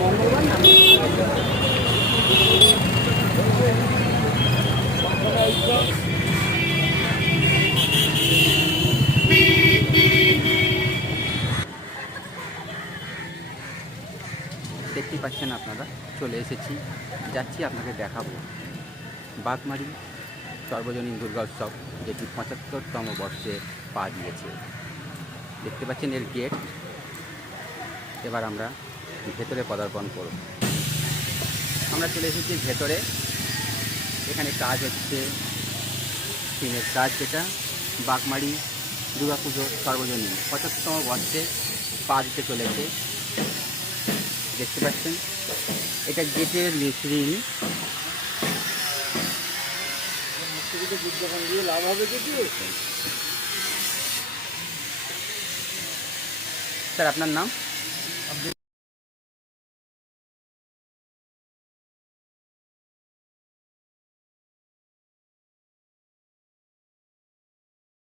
মঙ্গলবার না দেখতেই পাচ্ছেন আপনারা, চলে এসেছি, যাচ্ছি আপনাকে দেখাবো বাঘমারি সর্বজনীন দুর্গা উৎসব, যেটি ৭৫তম বর্ষে পা দিয়েছে। দেখতে পাচ্ছেন এর গেট। এবার আমরা ভেতরে পদার্পণ করব। আমরা চলে এসেছি ভেতরে। এখানে কাজ হচ্ছে টিনের কাজ, যেটা বাঘমারি দুর্গাপুজোর সর্বজনীন ৭৫তম বর্ষে পা দিতে চলেছে। দেখতে পাচ্ছেন এটা গেটের মেশিন। বিজ্ঞাপন দিয়ে লাভ হবে কিছু। স্যার আপনার নাম?